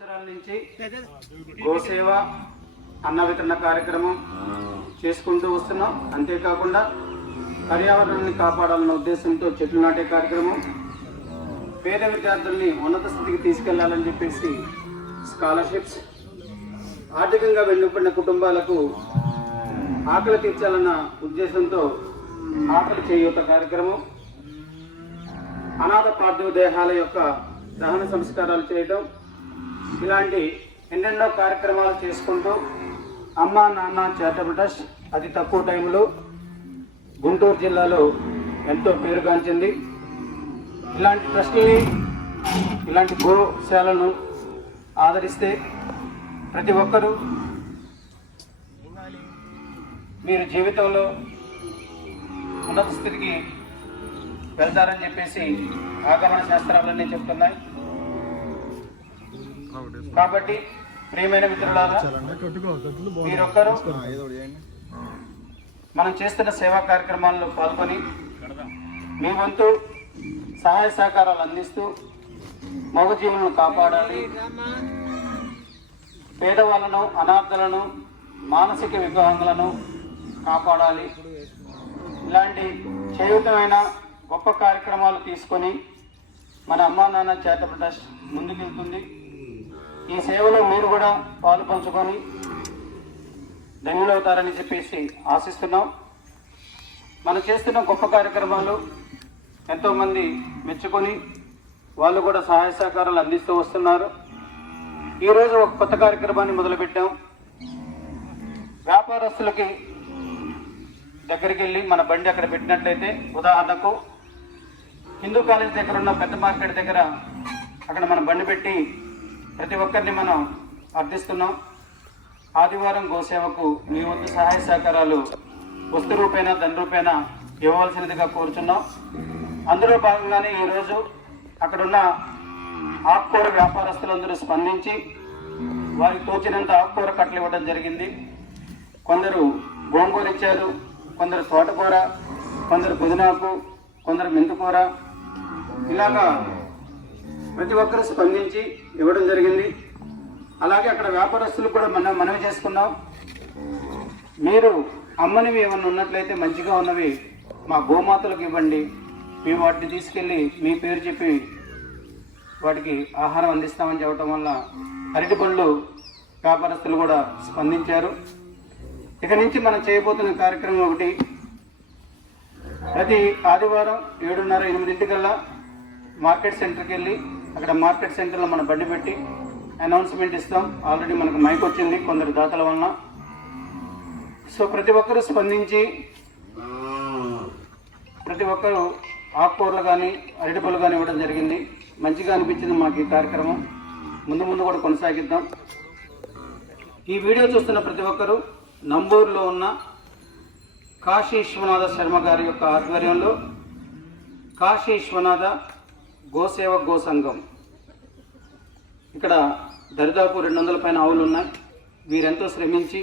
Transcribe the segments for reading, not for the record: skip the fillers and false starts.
సంవత్సరాల నుంచి గోసేవ అన్న వితరణ కార్యక్రమం చేసుకుంటూ వస్తున్నాం. అంతేకాకుండా పర్యావరణాన్ని కాపాడాలన్న ఉద్దేశంతో చెట్లు నాటే కార్యక్రమం, పేద విద్యార్థుల్ని ఉన్నత స్థితికి తీసుకెళ్లాలని చెప్పేసి స్కాలర్షిప్స్, ఆర్థికంగా వెనుకబడిన కుటుంబాలకు ఆకలి తీర్చాలన్న ఉద్దేశంతో ఆకలి చేయూత కార్యక్రమం, అనాథ పార్థివ దేహాల యొక్క దహన సంస్కారాలు చేయడం, ఇలాంటి ఎన్నెన్నో కార్యక్రమాలు చేసుకుంటూ అమ్మా నాన్న చారిటబుల్ ట్రస్ట్ అతి తక్కువ టైంలో గుంటూరు జిల్లాలో ఎంతో పేరుగాంచింది. ఇలాంటి ట్రస్ట్ని, ఇలాంటి గోశాలను ఆదరిస్తే ప్రతి ఒక్కరూ మీరు జీవితంలో ఉన్నత స్థితికి వెళ్తారని చెప్పేసి ఆగమన శాస్త్రాలన్నీ చెప్తున్నాయి. కాబట్టి ప్రియమైన మిత్రులారా, మీరొక్కరు మనం చేస్తున్న సేవా కార్యక్రమాల్లో పాల్గొని మీ వంతు సహాయ సహకారాలు అందిస్తూ మగజీవులను కాపాడాలి, పేదవాళ్ళను, అనాథలను, మానసిక వికలాంగులను కాపాడాలి. ఇలాంటి చేయుతమైన గొప్ప కార్యక్రమాలు తీసుకొని మన అమ్మా నాన్న చారిటబుల్ ట్రస్ట్ ముందుకెళ్తుంది. ఈ సేవలో మీరు కూడా పాలు పంచుకొని ధన్యులవుతారని చెప్పేసి ఆశిస్తున్నాం. మనం చేస్తున్న గొప్ప కార్యక్రమాలు ఎంతోమంది మెచ్చుకొని వాళ్ళు కూడా సహాయ సహకారాలు అందిస్తూ వస్తున్నారు. ఈరోజు ఒక కొత్త కార్యక్రమాన్ని మొదలుపెట్టాం. వ్యాపారస్తులకి దగ్గరికి వెళ్ళి మన బండి అక్కడ పెట్టినట్లయితే, ఉదాహరణకు హిందూ కాలేజ్ దగ్గర ఉన్న పెద్ద మార్కెట్ దగ్గర అక్కడ మన బండి పెట్టి ప్రతి ఒక్కరిని మనం అర్థిస్తున్నాం. ఆదివారం గోసేవకు మీ వంతు సహాయ సహకారాలు వస్తు రూపేణ ధన రూపేణ ఇవ్వవలసినదిగా కోరుచున్నాం. అందులో భాగంగానే ఈరోజు అక్కడున్న ఆకుకూర వ్యాపారస్తులందరూ స్పందించి వారికి తోచినంత ఆకుకూర కట్టలు ఇవ్వడం జరిగింది. కొందరు గోంగూర ఇచ్చారు, కొందరు తోటకూర, కొందరు పుదీనాకు, కొందరు మెంతుకూర, ఇలాగా ప్రతి ఒక్కరు స్పందించి ఇవ్వడం జరిగింది. అలాగే అక్కడ వ్యాపారస్తులు కూడా మనవి చేసుకున్నాం. మీరు అమ్మనివి ఏమన్నా ఉన్నట్లయితే మంచిగా ఉన్నవి మా గోమాతలకు ఇవ్వండి, మేము వాటిని తీసుకెళ్ళి మీ పేరు చెప్పి వాటికి ఆహారం అందిస్తామని చెప్పడం వల్ల అరటి పండ్లు వ్యాపారస్తులు కూడా స్పందించారు. ఇక నుంచి మనం చేయబోతున్న కార్యక్రమం ఒకటి, ప్రతి ఆదివారం 7:30-8 మార్కెట్ సెంటర్కి వెళ్ళి అక్కడ మార్కెట్ సెంటర్లో మన బండి పెట్టి అనౌన్స్మెంట్ ఇస్తాం. ఆల్రెడీ మనకు మైక్ వచ్చింది కొందరు దాతల వలన. సో ప్రతి ఒక్కరూ స్పందించి ప్రతి ఒక్కరూ ఆకుకూరలు కానీ అరటిపళ్ళు కానీ ఇవ్వడం జరిగింది. మంచిగా అనిపించింది మాకు ఈ కార్యక్రమం. ముందు కూడా కొనసాగిద్దాం. ఈ వీడియో చూస్తున్న ప్రతి ఒక్కరూ నంబూరులో ఉన్న కాశీ విశ్వనాథ శర్మ గారి యొక్క ఆధ్వర్యంలో కాశీ విశ్వనాథ గోసేవ గో సంఘం, ఇక్కడ దరిదాపు 200 పైన ఆవులు ఉన్నాయి. వీరెంతో శ్రమించి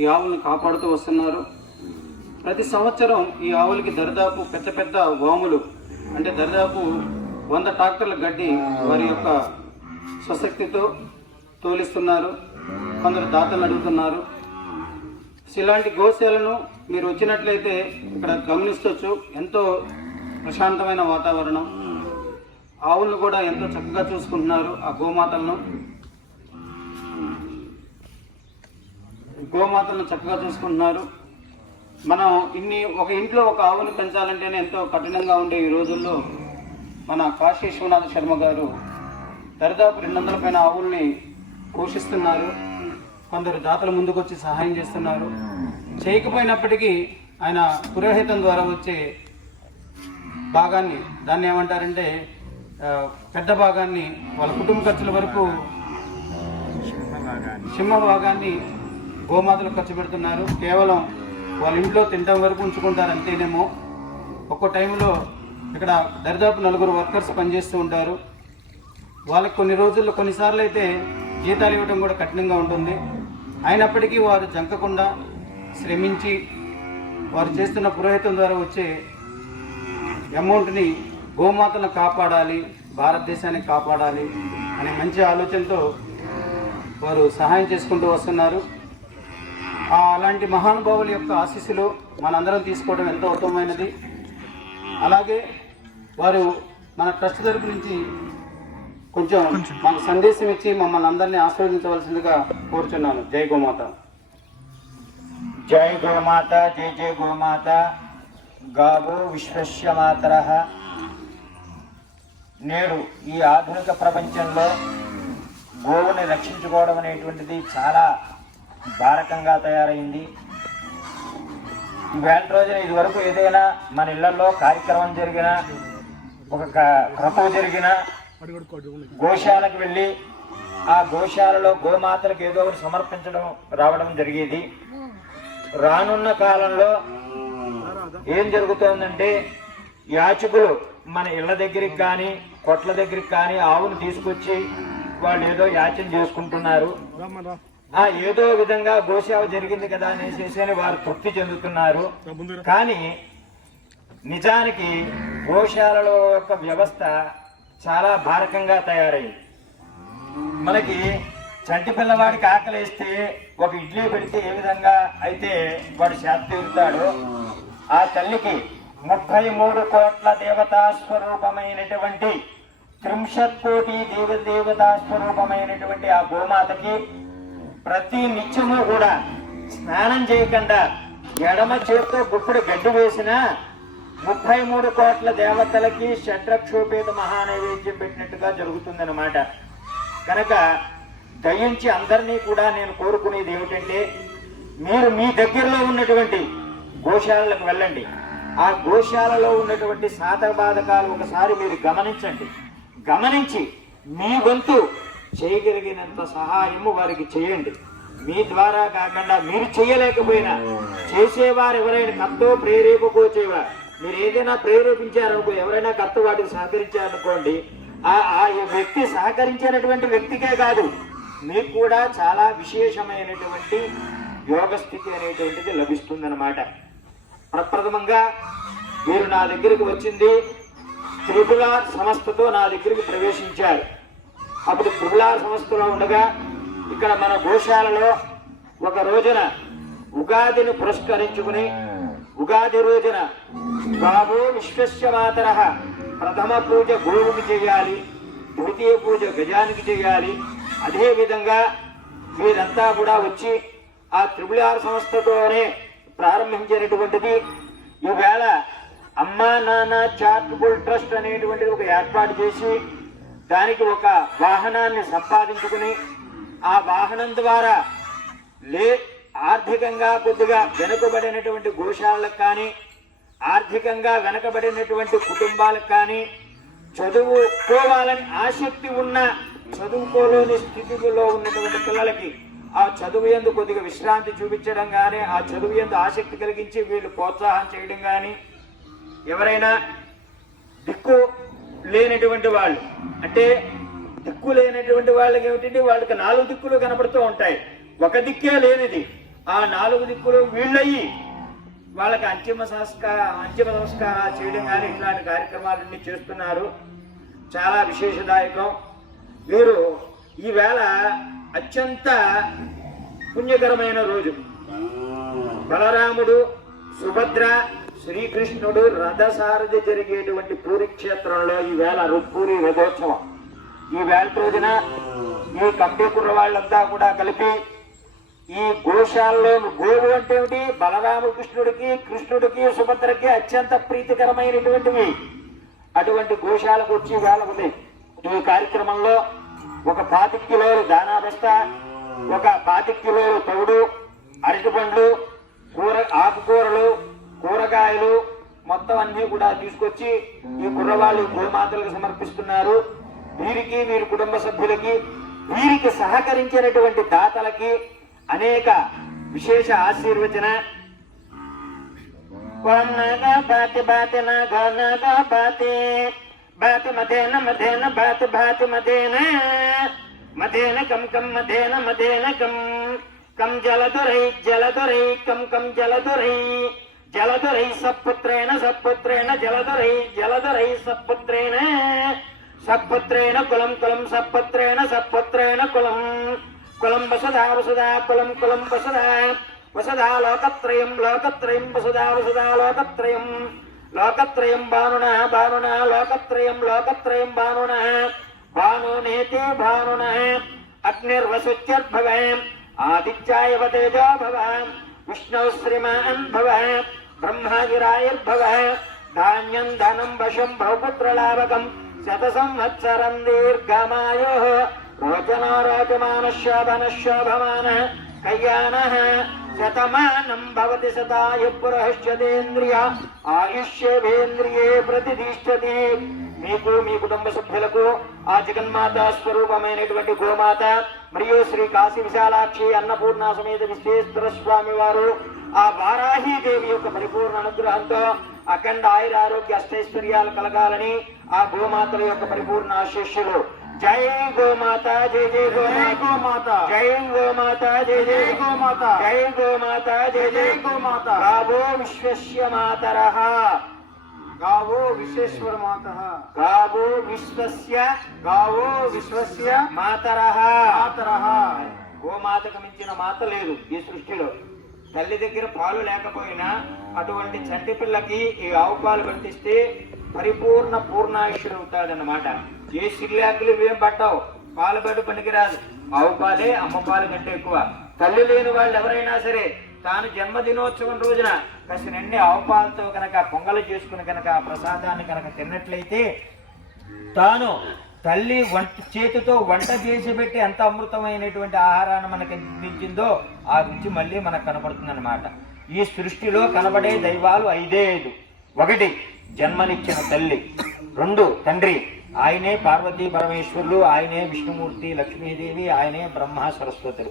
ఈ ఆవులను కాపాడుతూ వస్తున్నారు. ప్రతి సంవత్సరం ఈ ఆవులకి దరిదాపు పెద్ద వాములు అంటే దరిదాపు 100 ట్రాక్టర్ల గడ్డి వారి యొక్క స్వశక్తితో తోలిస్తున్నారు. కొందరు దాతలు అడుగుతున్నారు. ఇలాంటి గోశాలను మీరు వచ్చినట్లయితే ఇక్కడ గమనిస్తవచ్చు. ఎంతో ప్రశాంతమైన వాతావరణం, ఆవులను కూడా ఎంతో చక్కగా చూసుకుంటున్నారు. ఆ గోమాతలను చక్కగా చూసుకుంటున్నారు. మనం ఒక ఇంట్లో ఒక ఆవును పెంచాలంటేనే ఎంతో కఠినంగా ఉండే ఈ రోజుల్లో మన కాశీ విశ్వనాథ శర్మ గారు దరిదాపు 200 పైన ఆవుల్ని పోషిస్తున్నారు. కొందరు దాతలు ముందుకు వచ్చి సహాయం చేస్తున్నారు. చేయకపోయినప్పటికీ ఆయన పురోహితం ద్వారా వచ్చే భాగాన్ని, దాన్ని ఏమంటారంటే పెద్ద భాగాన్ని, వాళ్ళ కుటుంబ ఖర్చుల వరకు సింహ భాగాన్ని గోమాతలకు ఖర్చు పెడుతున్నారు. కేవలం వాళ్ళ ఇంట్లో తినడం వరకు ఉంచుకుంటారు అంతేనేమో. ఒక్కో టైంలో ఇక్కడ దరిదాపు 4 వర్కర్స్ పనిచేస్తూ ఉంటారు. వాళ్ళకి కొన్నిసార్లు అయితే జీతాలు ఇవ్వడం కూడా కఠినంగా ఉంటుంది. అయినప్పటికీ వారు జంకకుండా శ్రమించి వారు చేస్తున్న పురోహితం ద్వారా వచ్చే అమౌంట్ని గోమాతలను కాపాడాలి, భారతదేశాన్ని కాపాడాలి అనే మంచి ఆలోచనతో వారు సహాయం చేసుకుంటూ వస్తున్నారు. అలాంటి మహానుభావుల యొక్క ఆశీస్సులు మనందరం తీసుకోవడం ఎంతో ఉత్తమమైనది. అలాగే వారు మన ట్రస్ట్ తరపు నుంచి కొంచెం మన సందేశం ఇచ్చి మమ్మల్ని అందరినీ ఆశీర్వదించవలసిందిగా కోరుచున్నాను. జై గోమాత. జై గోమాత. జై జై గోమాత. గావో విశ్వస్య మాతరః. నేడు ఈ ఆధునిక ప్రపంచంలో గోవుని రక్షించుకోవడం అనేటువంటిది చాలా భారకంగా తయారైంది. ఈవేళ రోజున ఇదివరకు ఏదైనా మన ఇళ్లలో కార్యక్రమం జరిగినా, ఒక క్రతువు జరిగినా గోశాలకు వెళ్ళి ఆ గోశాలలో గోమాతలకు ఏదో ఒకటి సమర్పించడం రావడం జరిగేది. రానున్న కాలంలో ఏం జరుగుతోందంటే యాచకులు మన ఇళ్ల దగ్గరికి కానీ కొట్ల దగ్గరికి కానీ ఆవును తీసుకొచ్చి వాళ్ళు ఏదో యాచన చేసుకుంటున్నారు. ఏదో విధంగా గోసేవ జరిగింది కదా అనేసి వారు తృప్తి చెందుతున్నారు. కానీ నిజానికి గోశాలలో యొక్క వ్యవస్థ చాలా భారకంగా తయారైంది. మనకి చంటి పిల్లవాడికి ఆకలిస్తే ఒక ఇడ్లీ పెడితే ఏ విధంగా అయితే వాడు శాంతి తీరుతాడో, ఆ తల్లికి 33 కోట్ల దేవతా స్వరూపమైనటువంటి 30 కోటి దేవతా స్వరూపమైనటువంటి ఆ గోమాతకి ప్రతి నిత్యము కూడా స్నానం చేయకుండా ఎడమ చేతితో గుప్పుడు గడ్డి వేసిన 33 కోట్ల దేవతలకి షడ్రక్షోపేత మహానైవేద్యం పెట్టినట్టుగా జరుగుతుందన్నమాట. కనుక దయించి అందరినీ కూడా నేను కోరుకునేది ఏమిటంటే, మీరు మీ దగ్గరలో ఉన్నటువంటి గోశాలలకు వెళ్ళండి. ఆ గోశాలలో ఉన్నటువంటి సాధక బాధకాలు ఒకసారి మీరు గమనించండి. గమనించి మీ వంతు చేయగలిగినంత సహాయము వారికి చేయండి. మీ ద్వారా కాకుండా మీరు చేయలేకపోయినా చేసేవారు ఎవరైనా కర్తో ప్రేరేపకోచేవా, మీరు ఏదైనా ప్రేరేపించారనుకో, ఎవరైనా కర్త వాటికి సహకరించారనుకోండి, ఆ వ్యక్తి సహకరించినటువంటి వ్యక్తికే కాదు, మీకు కూడా చాలా విశేషమైనటువంటి యోగ స్థితి అనేటువంటిది లభిస్తుందన్నమాట. ప్రప్రథమంగా మీరు నా దగ్గరికి వచ్చింది త్రిపులార్ సంస్థతో నా దగ్గరికి ప్రవేశించారు. అప్పుడు త్రిపులార్ సంస్థలో ఉండగా ఇక్కడ మన గోశాలలో ఒక రోజున ఉగాదిని పురస్కరించుకుని ఉగాది రోజున గావో విశ్వస్య మాతరః ప్రథమ పూజ గోవుకి చేయాలి, ద్వితీయ పూజ గజానికి చేయాలి. అదేవిధంగా మీరంతా కూడా వచ్చి ఆ త్రిపులార్ సంస్థతోనే ప్రారంభించినటువంటిది. ఈవేళ అమ్మా నాన్న చారిటబుల్ ట్రస్ట్ అనేటువంటిది ఒక ఏర్పాటు చేసి దానికి ఒక వాహనాన్ని సంపాదించుకుని ఆ వాహనం ద్వారా ఆర్థికంగా కొద్దిగా వెనుకబడినటువంటి గోశాలకు కానీ, ఆర్థికంగా వెనుకబడినటువంటి కుటుంబాలకు కానీ, చదువుకోవాలని ఆసక్తి ఉన్న చదువుకోలేని స్థితిలో ఉన్నటువంటి పిల్లలకి ఆ చదువు యందు కొద్దిగా విశ్రాంతి చూపించడం కానీ, ఆ చదువు యందు ఆసక్తి కలిగించి వీళ్ళు ప్రోత్సాహం చేయడం కానీ, ఎవరైనా దిక్కు లేనటువంటి వాళ్ళు, అంటే దిక్కు లేనటువంటి వాళ్ళకి ఏమిటంటే వాళ్ళకి 4 దిక్కులు కనబడుతూ ఉంటాయి, ఒక దిక్కే లేనిది. ఆ 4 దిక్కులు వీళ్ళయ్యి వాళ్ళకి అంతిమ సంస్కారాలు చేయడం కానీ ఇట్లాంటి కార్యక్రమాలన్నీ చేస్తున్నారు. చాలా విశేషదాయకం. వీరు ఈవేళ అత్యంత పుణ్యకరమైన రోజు. బలరాముడు, సుభద్ర, శ్రీకృష్ణుడు రథసారథి జరిగేటువంటి పూరి క్షేత్రంలో ఈవేళ పూరి రథోత్సవం. ఈ వేళ రోజున ఈ కమిటీ కుర్రవాళ్ళంతా కూడా కలిపి ఈ గోశాలలో గోవు అంటే ఏమిటి, బలరామకృష్ణుడికి, కృష్ణుడికి, సుభద్రకి అత్యంత ప్రీతికరమైనటువంటివి. అటువంటి గోశాలకు వచ్చి వేళ ఉంది. ఈ కార్యక్రమంలో ఒక 25 కిలోలు దానా బస్తా, ఒక 25 కిలోలు తౌడు, అరటి పండ్లు, ఆకుకూరలు, కూరగాయలు మొత్తం అన్ని కూడా తీసుకొచ్చి ఈ కుర్రవాళ్ళు గోమాతలకు సమర్పిస్తున్నారు. వీరికి, వీరి కుటుంబ సభ్యులకి, వీరికి సహకరించినటువంటి దాతలకి అనేక విశేష ఆశీర్వచన. బాతి మధేన మధేన బాతి బాతి మధేన మధేన కం కం మధేన మధేన కం కం జలధురై జలధురై కం కం జలధురై జలధురై సత్పుత్రేణ సత్పుత్రేణ జలధురై జలధురై సత్పుత్రేణ సత్పత్రేణ కులం కులం సత్పత్రేణ సత్పత్రేణ కులం కులం వసుధా వసుధా కులం కులం వసుధా వసుధా లోకత్రయం లోకత్రయం వసుధా వసుధా లోకత్రయం లోకత్రయం భానున భానున లోకత్రయం లోకత్రయం భానున భానునేతే భానున అగ్నిర్వసుత్యర్భవ ఆదిత్యాయ తేజో భవ విష్ణు శ్రీమాన్ భవ బ్రహ్మాగిరాయుర్భవ ధాన్యం ధనం వశం బహుపుత్రలాభకం శత సంవత్సరం దీర్ఘమాయో రోచనో రోచమాన శోభన శోభమాన కళ్యాణ శతమానం భవతి శతాయు పురుషేంద్రియ ఆయుష్యేంద్రియే ప్రతిష్టతి. మీకు మీ కుటుంబ సభ్యులకు ఆ జగన్మాత స్వరూపమైనటువంటి గోమాత మరియు శ్రీ కాశీ విశాలాక్షి అన్నపూర్ణ సమేత విశ్వేశ్వర స్వామి వారు ఆ వారాహీదేవి యొక్క పరిపూర్ణ అనుగ్రహంతో అఖండ ఆయుర ఆరోగ్య అష్టైశ్వర్యాలు కలగాలని ఆ గోమాతల యొక్క పరిపూర్ణ ఆశీస్సులు. జై గోమాత జై జై గోమాత జై గోమాత జై జై గోమాత జై గోమాత జై జై గోమాత. గావో విశ్వస్య మాతరః గావో విశ్వేశ్వర మాతః గావో విశ్వస్య గావో విశ్వస్య మాతరః మాతరః. గోమాతకు మించిన మాత లేదు ఈ సృష్టిలో. తల్లి దగ్గర పాలు లేకపోయినా అటువంటి చంటి పిల్లకి ఈ ఆవు పాలు పట్టిస్తే పరిపూర్ణ పూర్ణాయుష్యుడు అవుతాడన్నమాట. ఏ సిల్లాకులు ఏం పట్టావు, పాలు పట్టు పనికిరాదు. ఆవు పాలే అమ్మ పాలు కంటే ఎక్కువ. తల్లి లేని వాళ్ళు ఎవరైనా సరే తాను జన్మదినోత్సవం రోజున కాసినన్ని ఆవు పాలతో కనుక పొంగలు చేసుకుని కనుక ఆ ప్రసాదాన్ని కనుక తిన్నట్లయితే తాను తల్లి చేతితో వంట చేసి పెట్టి ఎంత అమృతమైనటువంటి ఆహారాన్ని మనకి అందించిందో ఆ రుచి మళ్ళీ మనకు కనపడుతుంది అన్నమాట. ఈ సృష్టిలో కనబడే దైవాలు 5. 1 జన్మనిచ్చిన తల్లి, 2 తండ్రి, ఆయనే పార్వతీ పరమేశ్వరులు, ఆయనే విష్ణుమూర్తి లక్ష్మీదేవి, ఆయనే బ్రహ్మ సరస్వతులు.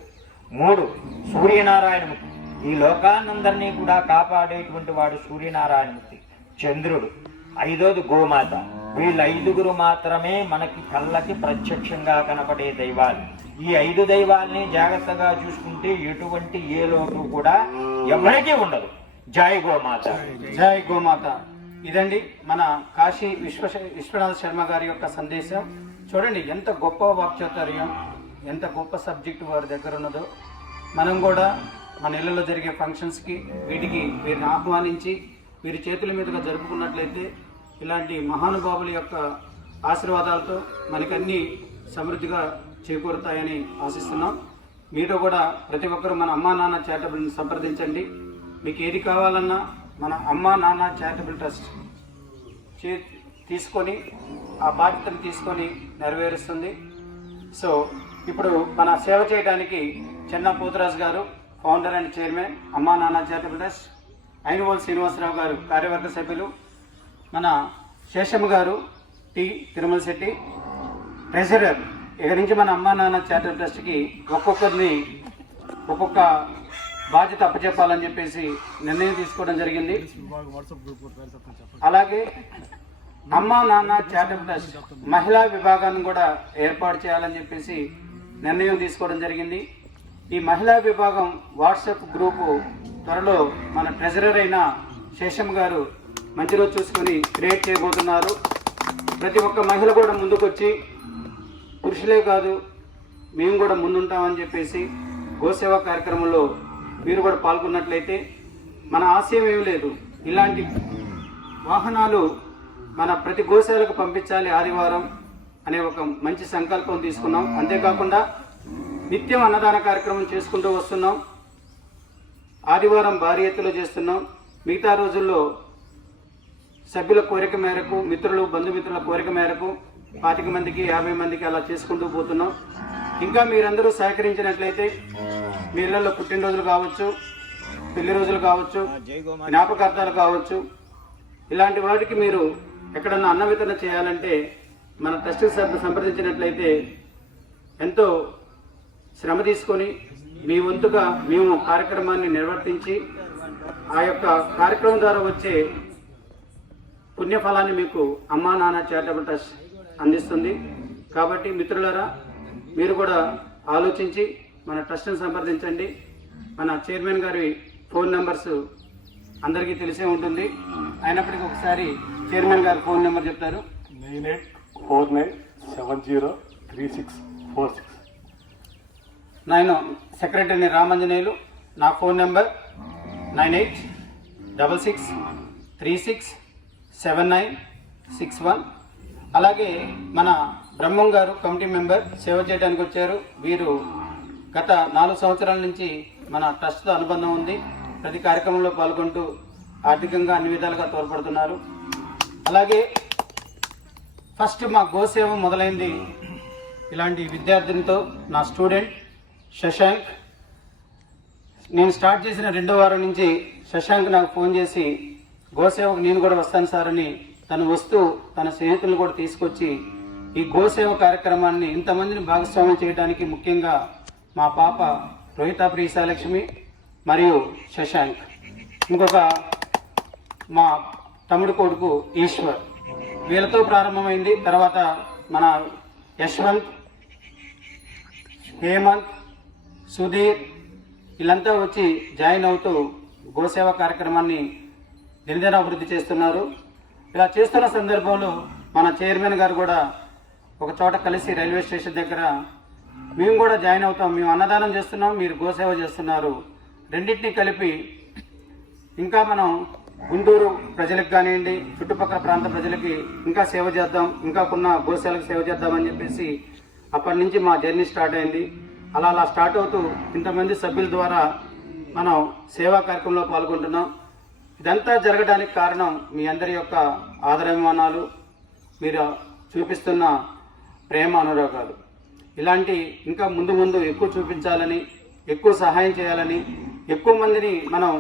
3 సూర్యనారాయణమూర్తి, ఈ లోకానందరినీ కూడా కాపాడేటువంటి వాడు సూర్యనారాయణమూర్తి, చంద్రుడు. 5వది గోమాత. వీళ్ళ 5గురు మాత్రమే మనకి కళ్ళకి ప్రత్యక్షంగా కనపడే దైవాలు. ఈ 5 దైవాల్ని జాగ్రత్తగా చూసుకుంటే ఎటువంటి ఏ లోటు కూడా ఎవరికీ ఉండదు. జై గోమాత జై గోమాత. ఇదండి మన కాశీ విశ్వనాథ శర్మ గారి యొక్క సందేశం. చూడండి ఎంత గొప్ప వాక్చాతుర్యం, ఎంత గొప్ప సబ్జెక్టు వారి దగ్గర ఉన్నదో. మనం కూడా మన ఇళ్లలో జరిగే ఫంక్షన్స్కి వీటికి వీరిని ఆహ్వానించి వీరి చేతుల మీదుగా జరుపుకున్నట్లయితే ఇలాంటి మహానుభావుల యొక్క ఆశీర్వాదాలతో మనకన్నీ సమృద్ధిగా చేకూరుతాయని ఆశిస్తున్నాం. మీతో కూడా ప్రతి ఒక్కరూ మన అమ్మా నాన్న చారిటబుల్ని సంప్రదించండి. మీకు ఏది కావాలన్నా మన అమ్మా నాన్న చారిటబుల్ ట్రస్ట్ తీసుకొని ఆ బాధ్యతను తీసుకొని నెరవేరుస్తుంది. సో ఇప్పుడు మన సేవ చేయడానికి చెన్నా పోతురాజు గారు ఫౌండర్ అండ్ చైర్మన్ అమ్మా నాన్న చారిటబుల్ ట్రస్ట్, ఐనువోలు శ్రీనివాసరావు గారు కార్యవర్గ సభ్యులు, మన శేషమ్మ గారు టి తిరుమల శెట్టి ట్రెజరర్. ఇక్కడి నుంచి మన అమ్మా నాన్న చారిటబుల్ ట్రస్ట్కి ఒక్కొక్కరిని ఒక్కొక్క బాధ్యత అప్పచెప్పాలని చెప్పేసి నిర్ణయం తీసుకోవడం జరిగింది. అలాగే అమ్మా నాన్న చారిటబుల్ ట్రస్ట్ మహిళా విభాగాన్ని కూడా ఏర్పాటు చేయాలని చెప్పేసి నిర్ణయం తీసుకోవడం జరిగింది. ఈ మహిళా విభాగం వాట్సాప్ గ్రూపు త్వరలో మన ట్రెజరర్ అయిన శేషమ్మ గారు మంచి రోజు చూసుకొని క్రియేట్ చేయబోతున్నారు. ప్రతి ఒక్క మహిళ కూడా ముందుకొచ్చి పురుషులే కాదు మేము కూడా ముందుంటామని చెప్పేసి గోసేవా కార్యక్రమంలో మీరు కూడా పాల్గొన్నట్లయితే మన ఆశయం ఏమి లేదు, ఇలాంటి వాహనాలు మన ప్రతి గోశాలకు పంపించాలి ఆదివారం అనే ఒక మంచి సంకల్పం తీసుకున్నాం. అంతేకాకుండా నిత్యం అన్నదాన కార్యక్రమం చేసుకుంటూ వస్తున్నాం. ఆదివారం భారీ ఎత్తులో చేస్తున్నాం. మిగతా రోజుల్లో సభ్యుల కోరిక మేరకు, మిత్రులు బంధుమిత్రుల కోరిక మేరకు 25 మందికి 50 మందికి అలా చేసుకుంటూ పోతున్నాం. ఇంకా మీరందరూ సహకరించినట్లయితే మీ ఇళ్లలో పుట్టినరోజులు కావచ్చు, పెళ్లి రోజులు కావచ్చు, జ్ఞాపకార్థాలు కావచ్చు, ఇలాంటి వాటికి మీరు ఎక్కడన్నా అన్న వితరణ చేయాలంటే మన ట్రస్ట్ సంప్రదించినట్లయితే ఎంతో శ్రమ తీసుకొని మీ వంతుగా మేము కార్యక్రమాన్ని నిర్వర్తించి ఆ యొక్క కార్యక్రమం ద్వారా వచ్చే పుణ్యఫలాన్ని మీకు అమ్మా నాన్న చారిటబుల్ ట్రస్ట్ అందిస్తుంది. కాబట్టి మిత్రులారా మీరు కూడా ఆలోచించి మన ట్రస్ట్ని సంప్రదించండి. మన చైర్మన్ గారి ఫోన్ నెంబర్స్ అందరికీ తెలిసే ఉంటుంది. అయినప్పటికీ ఒకసారి చైర్మన్ గారి ఫోన్ నెంబర్ చెప్తారు. 49703646. నేను సెక్రటరీని రామంజనేయులు. నా ఫోన్ నెంబర్ 9866367961. అలాగే మన బ్రహ్మం గారు కమిటీ మెంబర్ సేవ చేయడానికి వచ్చారు. వీరు గత 4 సంవత్సరాల నుంచి మన ట్రస్ట్తో అనుబంధం ఉంది. ప్రతి కార్యక్రమంలో పాల్గొంటూ ఆర్థికంగా అన్ని విధాలుగా తోడ్పడుతున్నారు. అలాగే ఫస్ట్ మా గోసేవ మొదలైంది ఇలాంటి విద్యార్థినితో, నా స్టూడెంట్ శశాంక్. నేను స్టార్ట్ చేసిన 2వ వారం నుంచి శశాంక్ నాకు ఫోన్ చేసి గోసేవకు నేను కూడా వస్తాను సార్ అని తను వస్తూ తన స్నేహితులను కూడా తీసుకొచ్చి ఈ గోసేవ కార్యక్రమాన్ని ఇంతమందిని భాగస్వామ్యం చేయడానికి ముఖ్యంగా మా పాప రోహిత ప్రియసాలక్ష్మి మరియు శశాంక్, ఇంకొక మా తమ్ముడు కొడుకు ఈశ్వర్, వీళ్ళతో ప్రారంభమైంది. తర్వాత మన యశ్వంత్, హేమంత్, సుధీర్ వీళ్ళంతా వచ్చి జాయిన్ అవుతూ గోసేవ కార్యక్రమాన్ని దినదిన అభివృద్ధి చేస్తున్నారు. ఇలా చేస్తున్న సందర్భంలో మన చైర్మన్ గారు కూడా ఒక చోట కలిసి రైల్వే స్టేషన్ దగ్గర మేము కూడా జాయిన్ అవుతాం, మేము అన్నదానం చేస్తున్నాం, మీరు గోసేవ చేస్తున్నారు, రెండింటినీ కలిపి ఇంకా మనం గుంటూరు ప్రజలకు కానివ్వండి, చుట్టుపక్కల ప్రాంత ప్రజలకి ఇంకా సేవ చేద్దాం, ఇంకా కొన్న గోశాలకు సేవ చేద్దామని చెప్పేసి అప్పటి నుంచి మా జర్నీ స్టార్ట్ అయింది. అలా స్టార్ట్ అవుతూ ఇంతమంది సభ్యుల ద్వారా మనం సేవా కార్యక్రమంలో పాల్గొంటున్నాం. ఇదంతా జరగడానికి కారణం మీ అందరి యొక్క ఆదరాభిమానాలు, మీరు చూపిస్తున్న ప్రేమ అనురాగాలు. ఇలాంటి ఇంకా ముందు ఎక్కువ చూపించాలని, ఎక్కువ సహాయం చేయాలని, ఎక్కువ మందిని మనం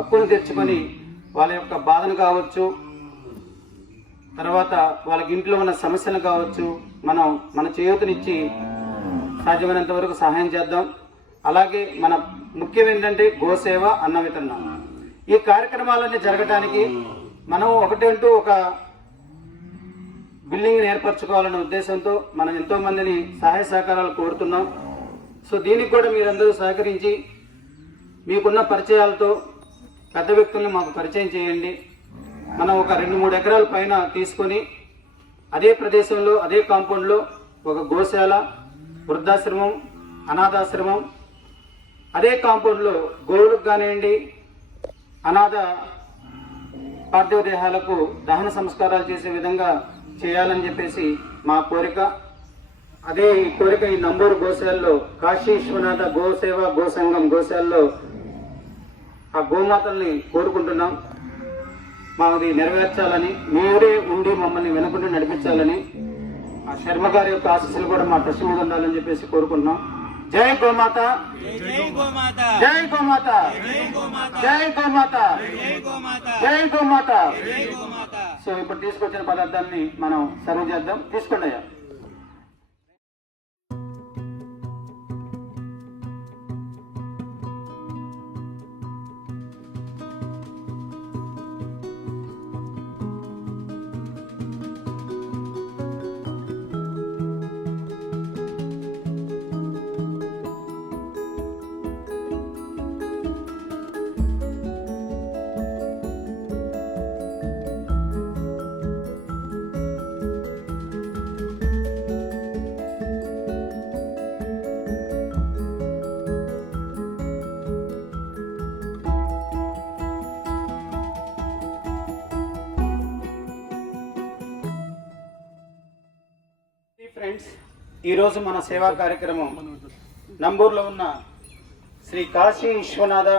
అప్పును తెచ్చుకొని వాళ్ళ యొక్క బాధను కావచ్చు, తర్వాత వాళ్ళకి ఇంట్లో ఉన్న సమస్యలు కావచ్చు, మనం మన చేయూతనిచ్చి సాధ్యమైనంత వరకు సహాయం చేద్దాం. అలాగే మన ముఖ్యం ఏంటంటే గోసేవ, అన్న వితరణ. ఈ కార్యక్రమాలన్నీ జరగడానికి మనం ఒకటంటూ ఒక బిల్డింగ్ని ఏర్పరచుకోవాలనే ఉద్దేశంతో మనం ఎంతో మందిని సహాయ సహకారాలు కోరుతున్నాం. సో దీనికి కూడా మీరందరూ సహకరించి మీకున్న పరిచయాలతో పెద్ద వ్యక్తుల్ని మాకు పరిచయం చేయండి. మనం ఒక 2-3 ఎకరాల పైన తీసుకొని అదే ప్రదేశంలో, అదే కాంపౌండ్లో ఒక గోశాల, వృద్ధాశ్రమం, అనాథాశ్రమం, అదే కాంపౌండ్లో గోవులకు కానివ్వండి, అనాథ పార్థివ దేహాలకు దహన సంస్కారాలు చేసే విధంగా చేయాలని చెప్పేసి మా కోరిక. అదే ఈ కోరిక ఈ నంబూరు గోశాలలో, కాశీ విశ్వనాథ గోసేవ గోసంఘం గోశాలలో ఆ గోమాతల్ని కోరుకుంటున్నాం. మాది నెరవేర్చాలని, మీరే ఉండి మమ్మల్ని వెనుకుంటూ నడిపించాలని, ఆ శర్మ గారి యొక్క ఆశీస్సులు కూడా మా ట్రస్ట్ మీద ఉండాలని చెప్పేసి కోరుకుంటున్నాం. జై గోమాత, జై గోమాత, జై గోమాత, జై గోమాత, జై గోమాత. సో ఇప్పుడు తీసుకొచ్చిన పదార్థాన్ని మనం సర్వ్ చేద్దాం. తీసుకోండి అయ్యా. ఫ్రెండ్స్, ఈరోజు మన సేవా కార్యక్రమం నంబూరులో ఉన్న శ్రీ కాశీ విశ్వనాథ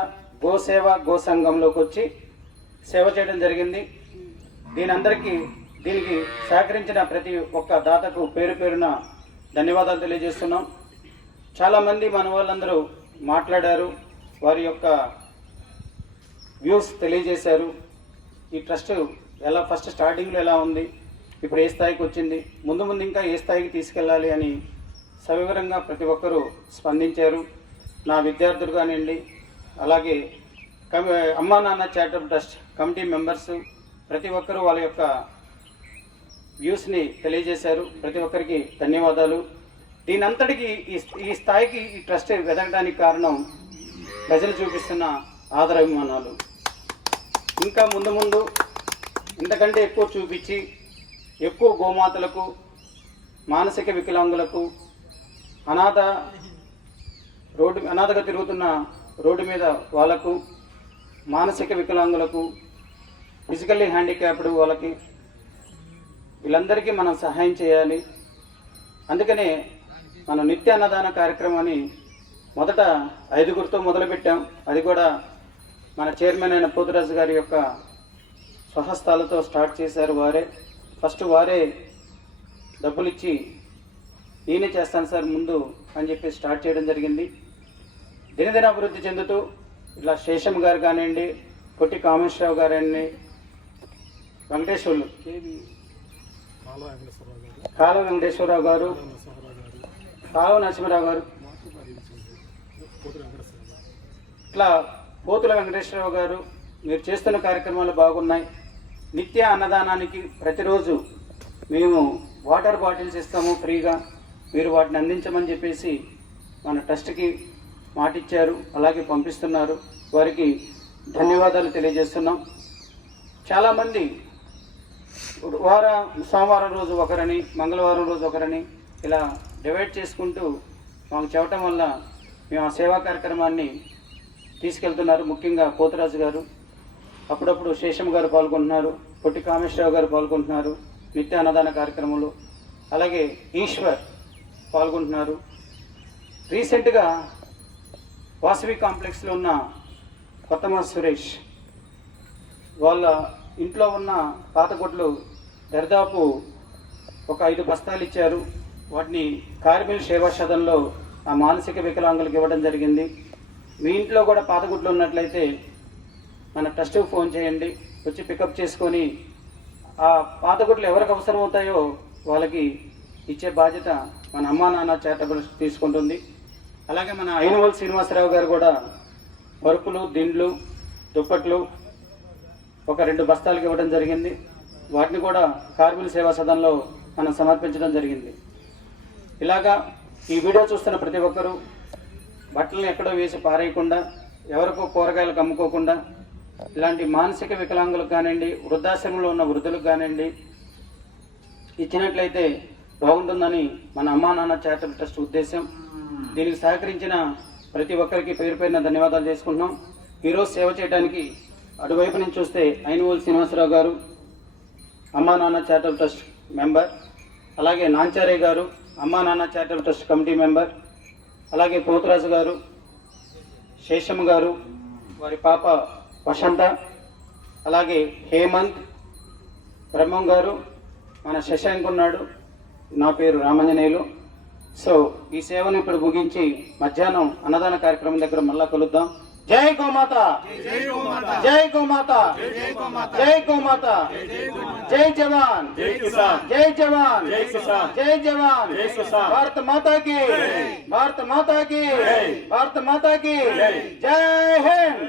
గోసేవ గోసంఘంలోకి వచ్చి సేవ చేయడం జరిగింది. దీనికి సహకరించిన ప్రతి ఒక్క దాతకు పేరు పేరున ధన్యవాదాలు తెలియజేస్తున్నాం. చాలామంది మన వాళ్ళందరూ మాట్లాడారు, వారి యొక్క వ్యూస్ తెలియజేశారు. ఈ ట్రస్ట్ ఫస్ట్ స్టార్టింగ్లో ఎలా ఉంది, ఇప్పుడు ఏ స్థాయికి వచ్చింది, ముందు ఇంకా ఏ స్థాయికి తీసుకెళ్ళాలి అని సవివరంగా ప్రతి ఒక్కరూ స్పందించారు. నా విద్యార్థులు కానివ్వండి, అలాగే అమ్మా నాన్న చారిటబుల్ ట్రస్ట్ కమిటీ మెంబర్స్ ప్రతి ఒక్కరూ వాళ్ళ యొక్క వ్యూస్ని తెలియజేశారు. ప్రతి ఒక్కరికి ధన్యవాదాలు. దీనంతటికి ఈ స్థాయికి ఈ ట్రస్ట్ ఎదగడానికి కారణం ప్రజలు చూపిస్తున్న ఆదరాభిమానాలు. ఇంకా ముందు ఇంతకంటే ఎక్కువ చూపించి ఎక్కువ గోమాతలకు మానసిక వికలాంగులకు అనాథగా తిరుగుతున్న రోడ్డు మీద వాళ్ళకు, మానసిక వికలాంగులకు, ఫిజికల్లీ హ్యాండిక్యాప్డ్ వాళ్ళకి, వీళ్ళందరికీ మనం సహాయం చేయాలి. అందుకనే మనం నిత్య అన్నదాన కార్యక్రమాన్ని మొదట 5గురితో మొదలుపెట్టాం. అది కూడా మన చైర్మన్ అయిన పోతురాజు గారి యొక్క స్వహస్తాలతో స్టార్ట్ చేశారు. వారే డబ్బులు ఇచ్చి నేనే చేస్తాను సార్ ముందు అని చెప్పి స్టార్ట్ చేయడం జరిగింది. దినదిన అభివృద్ధి చెందుతూ ఇలా శేషం గారు కానివ్వండి, పొట్టి కామేశ్వరరావు గారండి, వెంకటేశ్వర్లు కాలువ వెంకటేశ్వరరావు గారు, కాలువ నరసింహరావు గారు, ఇట్లా పోతుల వెంకటేశ్వరరావు గారు, మీరు చేస్తున్న కార్యక్రమాలు బాగున్నాయి. నిత్య అన్నదానానికి ప్రతిరోజు మేము వాటర్ బాటిల్స్ ఇస్తాము ఫ్రీగా, మీరు వాటిని అందించమని చెప్పేసి మన ట్రస్ట్కి మాటిచ్చారు. అలాగే పంపిస్తున్నారు. వారికి ధన్యవాదాలు తెలియజేస్తున్నాం. చాలామంది సోమవారం రోజు ఒకరని, మంగళవారం రోజు ఒకరని ఇలా డివైడ్ చేసుకుంటూ మాకు చెప్పటం వల్ల మేము ఆ సేవా కార్యక్రమాన్ని తీసుకెళ్తున్నారు. ముఖ్యంగా పోతురాజు గారు, అప్పుడప్పుడు శేషం గారు పాల్గొంటున్నారు, పొట్టి కామేశ్వరరావు గారు పాల్గొంటున్నారు నిత్య అన్నదాన కార్యక్రమంలో. అలాగే ఈశ్వర్ పాల్గొంటున్నారు. రీసెంట్గా వాసవి కాంప్లెక్స్లో ఉన్న కొత్తమ సురేష్ వాళ్ళ ఇంట్లో ఉన్న పాత గుడ్లు దరిదాపు ఒక 5 బస్తాలు ఇచ్చారు. వాటిని కార్మిల్ సేవా సదన్లో ఆ మానసిక వికలాంగులకు ఇవ్వడం జరిగింది. మీ ఇంట్లో కూడా పాత గుడ్లు ఉన్నట్లయితే మన ట్రస్ట్కి ఫోన్ చేయండి, వచ్చి పికప్ చేసుకొని ఆ పాత గుడ్లు ఎవరికి అవసరం అవుతాయో వాళ్ళకి ఇచ్చే బాధ్యత మన అమ్మా నాన్న చారిటబుల్ తీసుకుంటుంది. అలాగే మన ఐనవల్ శ్రీనివాసరావు గారు కూడా పరుపులు, దిండ్లు, దుప్పట్లు ఒక 2 బస్తాలకు ఇవ్వడం జరిగింది. వాటిని కూడా కార్మిక సేవా సదన్లో మనం సమర్పించడం జరిగింది. ఇలాగా ఈ వీడియో చూస్తున్న ప్రతి ఒక్కరూ బట్టలను ఎక్కడో వేసి పారేయకుండా, ఎవరికో కూరగాయలకు అమ్ముకోకుండా, ఇలాంటి మానసిక వికలాంగులకు కానివ్వండి, వృద్ధాశ్రమంలో ఉన్న వృద్ధులకు కానివ్వండి ఇచ్చినట్లయితే బాగుంటుందని మన అమ్మా నాన్న చారిటబుల్ ట్రస్ట్ ఉద్దేశం. దీనికి సహకరించిన ప్రతి ఒక్కరికి పేరు పేరున ధన్యవాదాలు చేసుకుంటున్నాం. ఈరోజు సేవ చేయడానికి అటువైపు నుంచి చూస్తే ఐనవోలు శ్రీనివాసరావు గారు అమ్మా నాన్న చారిటబుల్ ట్రస్ట్ మెంబర్, అలాగే నాంచారే గారు అమ్మా నాన్న చారిటబుల్ ట్రస్ట్ కమిటీ మెంబర్, అలాగే పోతురాజు గారు, శేషమ్మ గారు, వారి పాప వసంత, అలాగే హేమంత్, బ్రహ్మం గారు, మన శశాంక్ ఉన్నాడు, నా పేరు రామంజనేయులు. సో ఈ సేవను ఇప్పుడు ముగించి మధ్యాహ్నం అన్నదాన కార్యక్రమం దగ్గర మళ్ళా కలుద్దాం. జై గోమాత, జై గోమాత, జై గోమాత, జై జవాన్, జై జవాన్, జై జవాన్, భారత మాతా की, భారత మాతా की, భారత మాతా की, జై హింద్.